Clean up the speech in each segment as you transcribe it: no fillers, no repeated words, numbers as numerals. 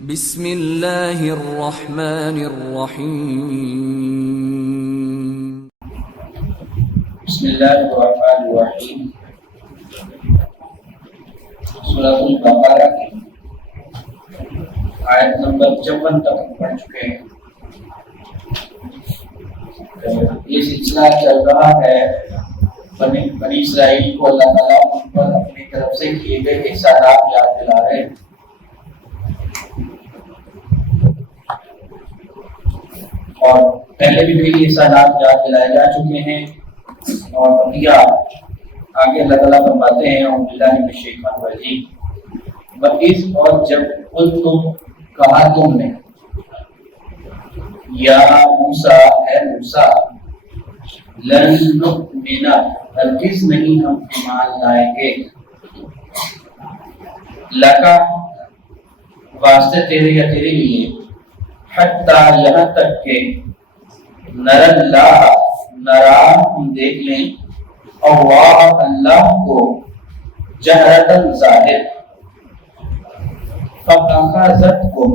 بسم اللہ الرحمن الرحیم بسم اللہ الرحمن الرحیم سورۃ البقرہ کی آیت نمبر 54 تک پڑھ چکے ہیں۔ یہ سلسلہ چل رہا ہے بنی اسرائیل کو اللہ تعالیٰ ان پر اپنی طرف سے کیے گئے احسانات یاد دلا رہے ہیں۔ اور پہلے بھی کئی احسانات یاد دلائے جا چکے ہیں، اور ابھی آگے اللہ تعالیٰ فرماتے ہیں اعوذ باللہ من الشیطان الرجیم وَإِذْ اور جب قُلْتُمْ کہا تم نے یا موسیٰ اے موسیٰ لن نؤمن ہرگز نہیں ہم ایمان لائیں گے لکا واسطے تیرے یا تیرے لیے حتیٰ یہاں تک کہ نر اللہ نرا ہم دیکھ لیں اللہ اللہ کو جہرتاً ظاہر فَأَخَذَتْكُمْ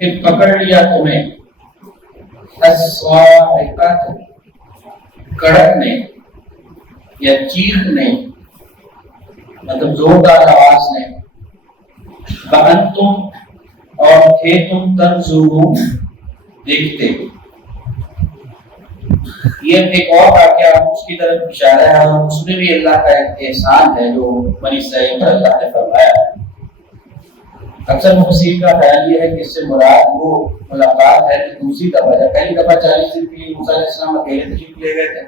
پھر پکڑ لیا تمہیں الصَّاعِقَةُ کڑک نے یا چیخ نے مطلب زوردار آواز نے وَأَنْتُمْ اور تھے تم تنظرون دیکھتے۔ یہ ایک اور واقعہ اس کی طرف اشارہ ہے، اور اس میں بھی اللہ کا ایک احسان ہے جو بنی اسرائیل پر اللہ نے فرمایا۔ اکثر مفسرین کا خیال یہ ہے کہ اس سے مراد وہ ملاقات ہے جو دوسری دفعہ ہے۔ پہلی دفعہ 40 دن کے لیے موسیٰ علیہ السلام اکیلے تشریف لے گئے تھے،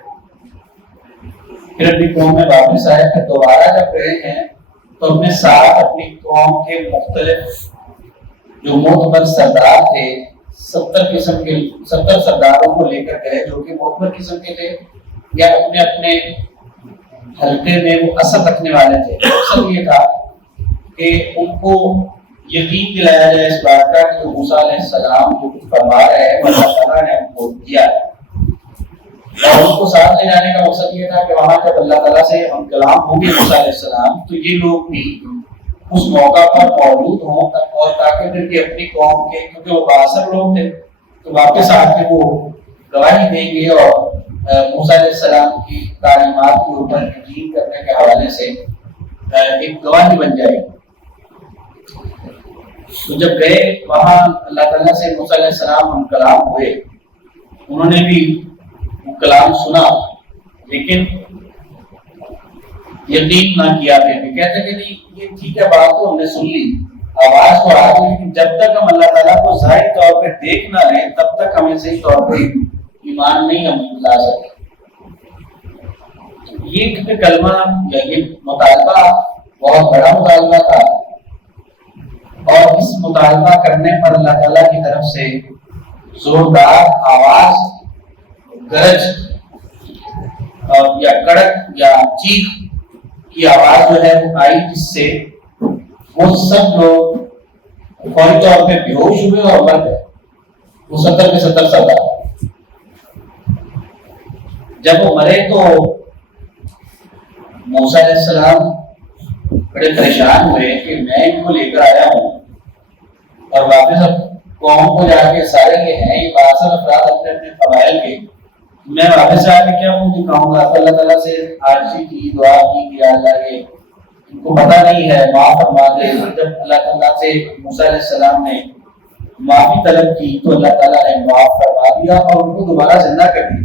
پھر اپنی قوم میں واپس آئے، پھر دوبارہ جب گئے ہیں تو اپنے ساتھ اپنی قوم کے مختلف جو معتبر سردار تھے 70 سرداروں کو لے کر گئے جو کہ معتبر قسم کے تھے یا اپنے اپنے حلقے میں وہ اثر رکھنے والے تھے۔ مقصد یہ تھا کہ ان کو یقین دلایا جائے اس بات کا کہ موسیٰ علیہ السلام جو کچھ فرما رہے ہیں اللہ تعالیٰ نے ان کو دیا، اور ان کو ساتھ لے جانے کا مقصد یہ تھا کہ وہاں جب اللہ تعالیٰ سے ہم کلام ہوں گے موسیٰ علیہ السلام تو یہ لوگ بھی اس موقع پر موجود ہوں، اور تاکہ پھر بھی اپنی قوم کے کیونکہ وہ باثر لوگ تھے تو واپس آ کے وہ گواہی دیں گے اور موسیٰ علیہ السلام کی تعلیمات کے اوپر یقین کرنے کے حوالے سے ایک گواہی بن جائے گی۔ تو جب گئے وہاں اللہ تعالیٰ سے موسیٰ علیہ السلام ہم کلام ہوئے، انہوں نے بھی کلام سنا لیکن یقین نہ کیا، پھر بھی کہتے کہ نہیں یہ ٹھیک ہے بات تو ہم نے سن لی، آواز تو آ گئی، لیکن جب تک ہم اللہ تعالیٰ کو ظاہر طور پہ دیکھ نہ لیں تب تک ہمیں صحیح طور پہ ایمان نہیں ہم لا سکتے۔ یہ کلمہ یا یہ مطالبہ بہت بڑا مطالبہ تھا، اور اس مطالبہ کرنے پر اللہ تعالیٰ کی طرف سے زوردار آواز گرج یا کڑک یا چیخ کی آواز جو ہے وہ آئی، جس سے وہ سب لوگ فوری طور پہ بے ہوش ہوئے اور مر گئے، وہ 70 کے 70 سردار۔ جب وہ مرے تو موسیٰ علیہ السلام بڑے پریشان ہوئے کہ میں ان کو لے کر آیا ہوں اور واپس اب قوم کو جا کے سارے یہ ہیں یہ 62 افراد اپنے اپنے قبائل کے، میں واپس آ کے کیا منہ دکھاؤں گا؟ اللہ تعالیٰ سے عاجزی کی، دعا کی کہ اللہ یہ ان کو پتہ نہیں ہے معاف فرما دے۔ جب اللہ تعالیٰ سے موسیٰ علیہ السلام نے معافی طلب کی تو اللہ تعالیٰ نے معاف فرما دیا اور ان کو دوبارہ زندہ کر دیا۔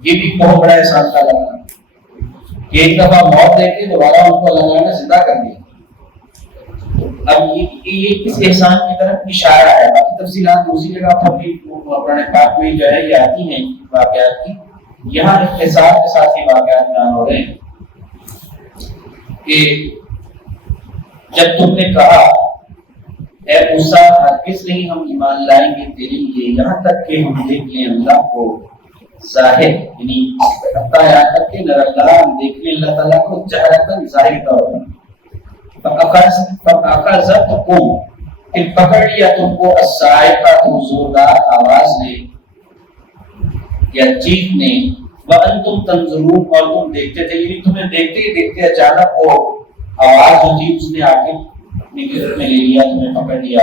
یہ بھی بہت بڑا احسان تھا اللہ کا کہ ایک دفعہ موت دے کے دوبارہ ان کو اللہ تعالیٰ نے زندہ کر دیا۔ اب یہ کس احسان کی طرف اشارہ ہے، باقی تفصیلات دوسری جگہ پر بھی قرآن پاک میں جو ہے یہ آتی ہیں واقعات کی، یہاں اختصار کے ساتھ یہ واقعات بیان ہو رہے ہیں کہ جب تم نے کہا اے موسیٰ ہرگز نہیں ہم ایمان لائیں گے تیرے لیے یہاں تک کہ ہم دیکھ لیں اللہ کو ظاہر، یعنی حتیٰ یہاں تک کہ اللہ ہم دیکھ لیں اللہ تعالیٰ کو جہرتاً ظاہر طور پر۔ فَأَخَذَتْكُمْ پھر پکڑ لیا تم کو الصَّاعِقَةُ زوردار آواز نے یا چیخ نے، وَأَنْتُمْ تَنْظُرُونَ اور تم دیکھتے تھے، یعنی تمہیں دیکھتے ہی دیکھتے اچانک وہ آواز جو تھی اس نے آ کے اپنی گرفت میں لے لیا، تمہیں پکڑ لیا۔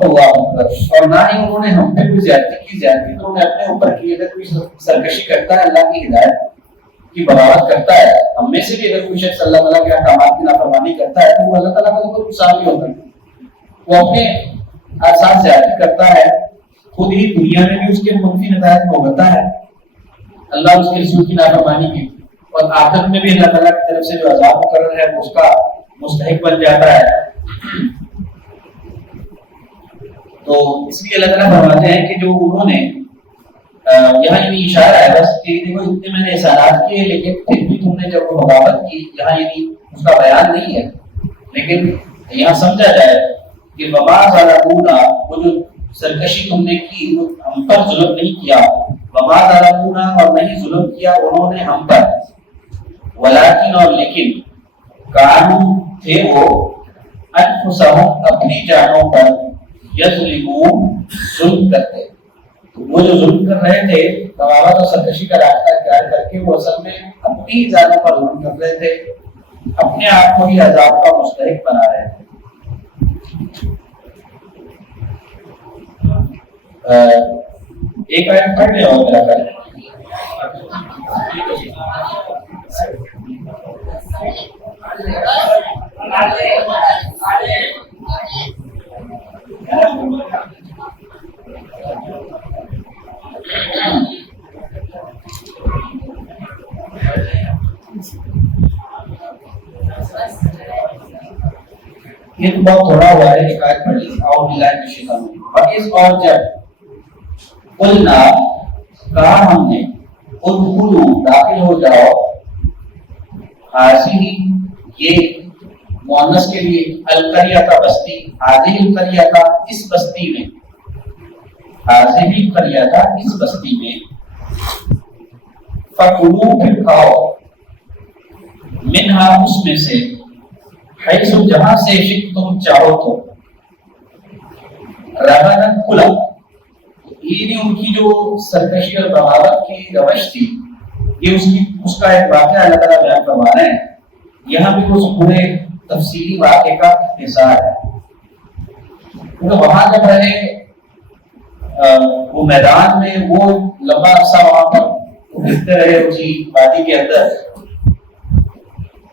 اللہ اکبر. اور نہ ہی انہوں نے ہم پہ کوئی زیادتی کی. زیادتی تو انہوں نے اپنے اوپر کی. اگر کوئی سرکشی کرتا ہے اللہ کی ہدایت کی بغاوت کرتا ہے, ہم میں سے بھی اگر کوئی شخص اللہ تعالیٰ کے احکامات کی نافرمانی کرتا ہے تو وہ اللہ تعالیٰ کا کوئی نقصان نہیں ہوتا. وہ اپنے ساتھ زیادتی کرتا ہے, خود ہی دنیا میں بھی اس کے منفی نتائج بھوگتا ہے اللہ اس کے رسول کی نافرمانی کی, اور آخرت میں بھی اللہ تعالیٰ کی طرف سے جو عذاب مقرر ہے وہ اس کا مستحق بن جاتا ہے. تو اس لیے اللہ تعالیٰ فرماتے ہیں کہ جو انہوں نے یہاں یعنی اشارہ ہے بس کہ دیکھو اتنے میں نے احسانات کیے لیکن پھر بھی تم نے جب وہ بغاوت کی, یہاں یعنی اس کا بیان نہیں ہے لیکن یہاں سمجھا جائے کہ وما ظلمونا, وہ جو سرکشی تم نے کی وہ ہم پر ظلم نہیں کیا. وما ظلمونا, اور نہیں ظلم کیا انہوں نے ہم پر. ولکن, اور لیکن, کانوا, تھے وہ, انفسہم, اپنی جانوں پر, یظلمون, ظلم کرتے. وہ جو ظلم کر رہے تھے بغاوت اور سرکشی کا راستہ اختیار کر کے وہ اصل میں اپنی جانوں پر ظلم کر رہے تھے, اپنے آپ کو ہی عذاب کا مستحق بنا رہے تھے. ایک آیت پڑھ لیں اور میرا کر یہ تو بہت تھوڑا ہوا ہے. ایک آیت پڑھ لی اور ملائے الشیطان. اور جب قلنا, کہا ہم نے, ادخلوا, داخل ہو جاؤ, حاضی, یہ مؤنث کے لیے, القریہ, بستی, حاضی القریہ, اس بستی میں, حاضی القریہ, اس بستی میں, فکلوا, پھر کھاؤ, منہا, اس میں سے, حیث, جہاں سے, شئتم, چاہو تو, رغدن, کھلا. یہ ان کی جو سرکشی اور بغاوت کی روش تھی یہ اس کا ایک واقعہ اللہ تعالیٰ بیان فرما رہے ہیں. یہاں بھی اس پورے تفصیلی واقعے کا احساس ہے. وہاں جب رہے وہ میدان میں, وہ لمبا عرصہ وہاں پر گھومتے رہے اسی وادی کے اندر.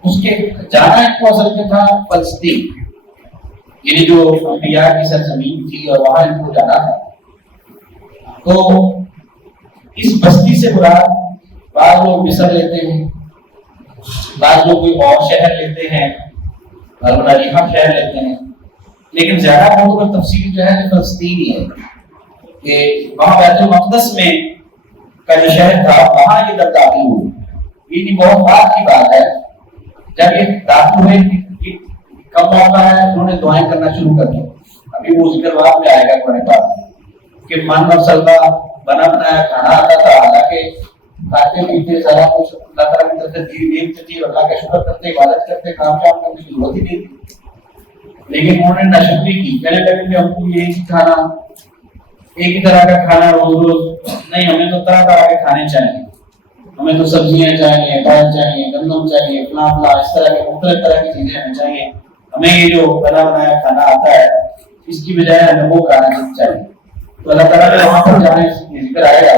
اس کے جانا ان کو اصل میں تھا فلسطین, یعنی جو انبیاء کی سرزمین تھی, اور وہاں ان کو جانا تھا. تو اس بستی سے مراد بعض لوگ مصر لیتے ہیں, بعض لوگ کوئی اور شہر لیتے ہیں, البنیہ شہر لیتے ہیں, لیکن زیادہ معتبر تفسیر جو ہے فلسطین ہی ہے کہ وہاں بیت المقدس میں کا جو شہر تھا وہاں یہ جب داخل ہوئے. یہ بہت بات کی بات ہے. جب یہ داخل ہوئے کم موقع ہے انہوں نے دعائیں کرنا شروع کر دی. ابھی وہ ذکر بعد میں آئے گا قرآن پاک کہ من اور سلوا بنا بنایا کھانا آتا تھا, حالانکہ کھاتے پیتے سارا کچھ اللہ تعالیٰ کی طرف سے دیوتے تھی, اللہ کا شکر کرتے, عبادت کرتے, کام شام کرنے کی ضرورت ہی نہیں تھی. لیکن انہوں نے ناشکری کی, کہنے لگے کہ ہم کو یہی کھانا, ایک ہی طرح کا کھانا روز روز نہیں, ہمیں تو طرح طرح کے کھانے چاہیے, ہمیں تو سبزیاں چاہیے, دال چاہیے, گندم چاہیے, فلاں فلاں, اس طرح کے مختلف طرح کی چیزیں ہمیں چاہیے. ہمیں یہ جو بنا بنایا کھانا آتا ہے اس کی بجائے ہمیں وہ کھانا چاہیے. تو اللہ تعالیٰ نے وہاں پر جہاں ذکر آئے گا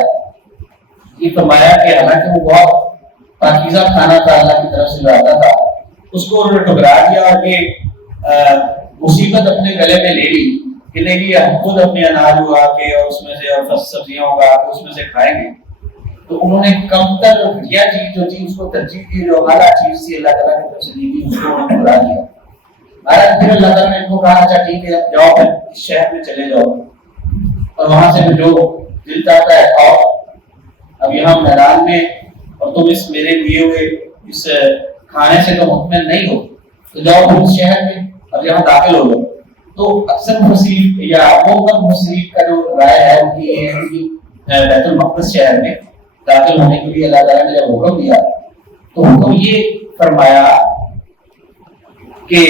یہ فرمایا کہ حالانکہ وہ بہت پاکیزہ کھانا تھا اللہ کی طرف سے جو آتا تھا, اس کو انہوں نے ٹکرا دیا اور یہ مصیبت اپنے گلے میں لے لی کہ نہیں جی ہم خود اپنے اناج اگا کے اور اس میں سے اور سبزیاں اگا کے اس میں سے کھائیں گے. تو انہوں نے کم تر گھٹیا چیز جو تھی اس کو ترجیح دی, جو اعلیٰ چیز تھی اللہ تعالیٰ کی طرف سے دی تھی اس کو انہوں نے ٹکرا دیا. پھر اللہ تعالیٰ نے ان کو کہا اچھا ٹھیک ہے جاؤ پھر اس شہر میں چلے جاؤ اور وہاں سے جو دل چاہتا ہے آؤ, اب یہاں میدان میں اور تم اس میرے دیے ہوئے اس کھانے سے تو مطمئن نہیں ہو, تو جاؤ پھر اس شہر میں اب یہاں داخل ہو جاؤ. تو اکثر مفسرین یا عموماً مفسرین کا جو رائے ہے ان کی یہ ہے کہ بیت المقدس شہر میں داخل ہونے کے لیے اللہ تعالیٰ نے جب حکم دیا تو حکم یہ فرمایا کہ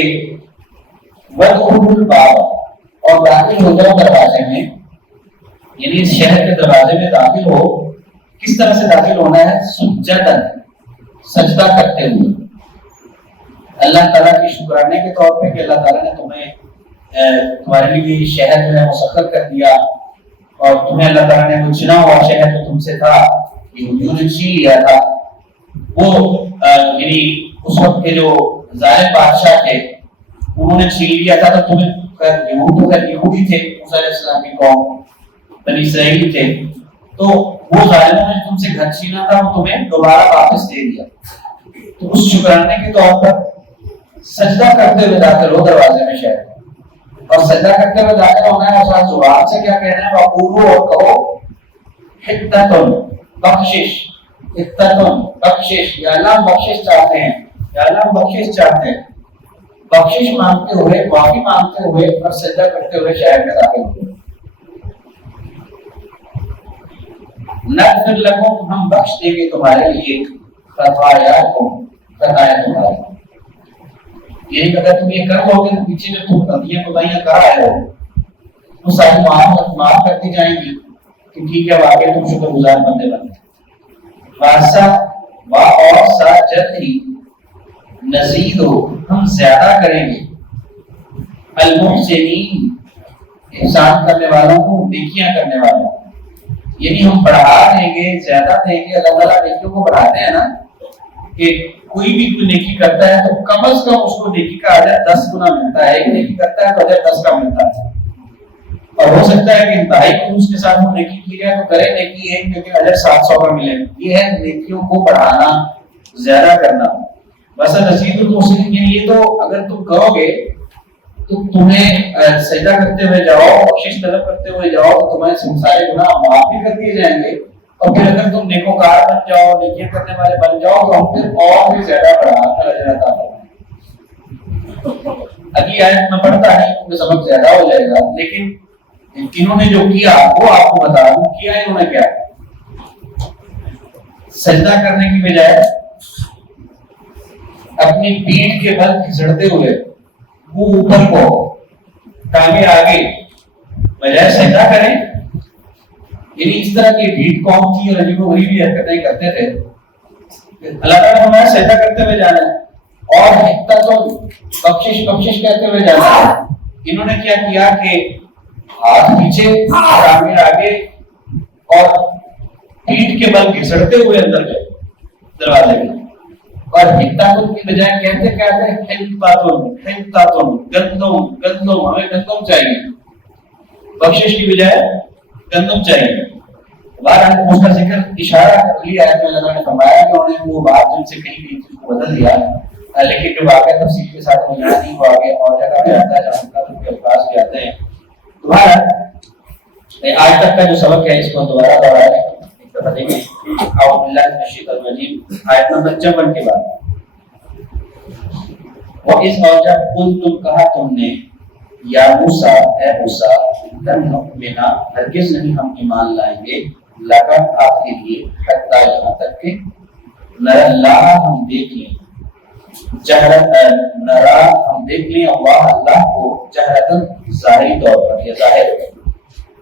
وَدْخُلُوا الْبَابَ, اور داخل ہو جاؤ دروازے میں, یعنی اس شہر کے دروازے میں داخل ہو. کس طرح سے داخل ہونا ہے؟ سجدن, سجدہ کرتے ہوئے, اللہ تعالیٰ کی شکرانے کے طور پہ کہ اللہ تعالیٰ نے تمہیں تمہارے لیے شہر جو ہے مسخر کر دیا، اور تمہیں اللہ تعالیٰ نے وہ چنا ہوا شہر جو تم سے تھا یہودیوں نے چھین لیا تھا، وہ یعنی اس وقت کے جو ظالم بادشاہ تھے انہوں نے چھین لیا تھا، تو تمہیں یہودی تھے، موسیٰ علیہ السلام کی قوم بنی اسرائیل تھے، تو وہ ظالموں نے تم سے گھر چھینا تھا، وہ تمہیں دوبارہ واپس دے دیا۔ تو اس شکرانے کے طور پر سجدہ کرتے ہوئے داخل ہو دروازے میں شہر، اور سجدہ کرتے ہوئے داخل ہونا ہے، اور ساتھ زبان سے کیا کہنا ہے، وقولوا، اور کہو حتۃ بخشش، حتۃ بخشش، یا اللہ بخشش چاہتے ہیں، یا اللہ بخشش چاہتے ہیں، بخشش مانگتے ہوئے، معافی مانگتے ہوئے اور سجدہ کرتے ہوئے شہر میں داخل ہوئے۔ نغفر لکم، ہم بخش دیں گے تمہارے لیے، خطایاکم، خطایا تمہاری، یعنی کہ اگر تم یہ کر لو گے تو پیچھے جو تم غلطیاں کوتاہیاں کر آئے ہو وہ ساری معاف کرتی جائیں گی، کہ ٹھیک ہے واقعی تم شکر گزار بندے بن گئے۔ واسا وا، اور ساتھ جلد ہی نزید ہو، ہم زیادہ کریں گے، المحسنین، احسان کرنے والوں کو، نیکیاں کرنے والوں کو، یعنی ہم بڑھا دیں گے، زیادہ دیں گے۔ اللہ تعالیٰ نیکیوں کو بڑھاتے ہیں نا، کہ کوئی بھی کوئی نیکی کرتا ہے تو کم از کم اس کو نیکی کا اجر 10 گنا ملتا ہے، ایک نیکی کرتا ہے تو اجر 10 کا ملتا ہے، اور ہو سکتا ہے کہ انتہائی خلوص کے ساتھ وہ نیکی کی جائے تو کرے نیکی ایک، لیکن اجر 700 کا ملے۔ یہ ہے نیکیوں کو بڑھانا، زیادہ کرنا۔ بس نصیب المحسنین، یہ تو اگر تم کرو گے تو تمہیں سجدہ کرتے ہوئے جاؤ، بخشش طلب کرتے ہوئے جاؤ تو تمہارے سارے گناہ معاف بھی کر دیے جائیں گے، اور پھر اگر تم نیکوکار بن جاؤ، نیکیاں کرنے والے بن جاؤ تو ہم پھر اور بھی زیادہ بڑھا کر اجر عطا کریں گے۔ اگلی آیت میں پڑھتا ہے کیونکہ سبق زیادہ ہو جائے گا، لیکن انہوں نے جو کیا وہ آپ کو بتا دوں کیا انہوں نے کیا۔ سجدہ کرنے کی بجائے اپنی پیٹھ کے بل گھسڑتے ہوئے وہ اوپر کو، ٹانگیں آگے، بجائے سجدہ کریں، یعنی اس طرح کی ڈھیٹ قوم تھی اور عجیب و غریب حرکتیں کرتے تھے۔ اللہ تعالیٰ نے ہمارا سجدہ کرتے ہوئے جانا ہے اور بخشش کہتے ہوئے جانا ہے۔ انہوں نے کیا کیا کہ ہاتھ پیچھے، ٹانگیں آگے، اور پیٹھ کے بل گھسڑتے ہوئے اندر گئے دروازے میں، اور حتاتن کی بجائے کہتے گندم، ہمیں گندم چاہیے، بخشش کی بجائے گندم چاہیے۔ بہرحال اس کا ذکر اشارہ اگلی آیت میں اللہ نے فرمایا کہ انہوں نے وہ بات جن سے کہیں بھی چیز کو بدل دیا، لیکن جو واقعہ تفصیل کے ساتھ وہ یہاں نہیں ہوا آگے اور جگہ پہ آتا ہے جہاں کا ان کے الفاظ بھی آتے ہیں۔ دوبارہ آج تک کا جو سبق ہے اس کو دوبارہ دوہرائیں، ایک دفعہ دیکھیں۔ اعوذ باللہ من الشیطان الرجیم، آیت نمبر 54 کے بعد، وَإِذْ، اور جب قُلْ تم کہا تم نے، یا موسیٰ، اے موسیٰ، لن نؤمن، ہرگز نہیں ہم ایمان لائیں گے، لک، آپ کے لیے، حتی، یہاں تک کہ نرى اللہ، ہم دیکھ لیں، نرى، ہم دیکھ لیں اللہ کو، جہرتاً، ظاہری طور پر یا ظاہر۔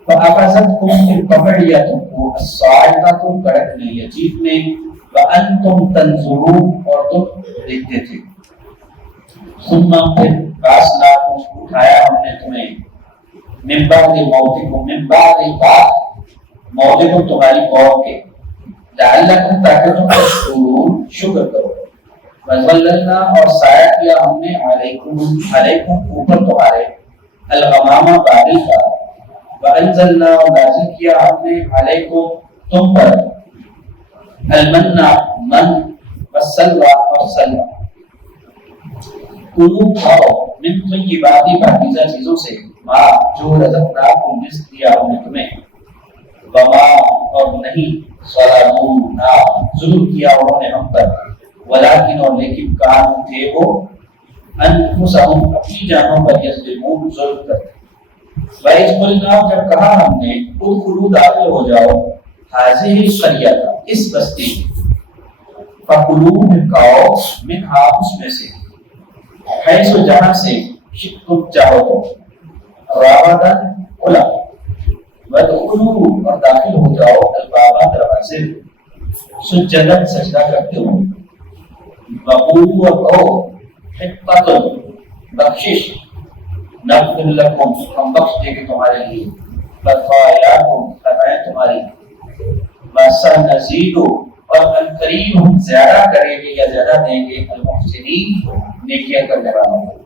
فَأَخَذَتْكُمْ، پھر پکڑ لیا تم کو، الصَّاعِقَةُ، کڑکنے یا چیخنے، وَأَنْتُمْ تَنْظُرُونَ، اور تم دیکھتے تھے۔ ثم، پھر بَعَثْنَاكُمْ، اٹھایا ہم نے تمہیں، من بعد موتکم، من بعد موتکم، تمہاری موت کے، لعلکم، تاکہ تم تشکرون، شکر کرو۔ وَظَلَّلْنَا، اور سایہ کیا ہم نے، علیکم، اوپر تمہارے، الغمامہ، بادل کا، وَأَنزَلْنَا، اور نازل کیا ہم نے، علیکم، تم پر، المنّ، من، والسلوى، اور سلوى۔ کلوا، کھاؤ، من طیبات، پاکیزہ چیزوں سے، ما، جو رزقناکم، رزق دیا ہم نے تمہیں، وما، اور نہیں، ظلمونا، ظلم کیا انہوں نے ہم پر، ولیکن، اور لیکن، کانوا، تھے وہ، انفسہم، اپنی جانوں پر، یظلمون، ظلم کرتے۔ وَإِذْ قُلْنَا، جب کہا ہم نے، ادخلوا، داخل ہو جاؤ، هذه القرية، اس بستی، فَكُلُوا، پھر کھاؤ، منها، اس میں سے، حیث، جہاں سے، شئتم، چاہو تو، رغداً، کھلا، وَادْخُلُوا، اور داخل ہو جاؤ، الباب، دروازے، سجداً، سجدہ کرتے ہو، وَقُولُوا، اور کہو، حطۃ، بخشش، نغفر نغفر لکم ہم بخش دیں گے تمہارے لیے خطایاکم خطائیں تمہاری وسنزيد اور ان قریب ہم زیادہ کریں گے یا زیادہ دیں گے المحسنین نیکیاں کرنے والوں کو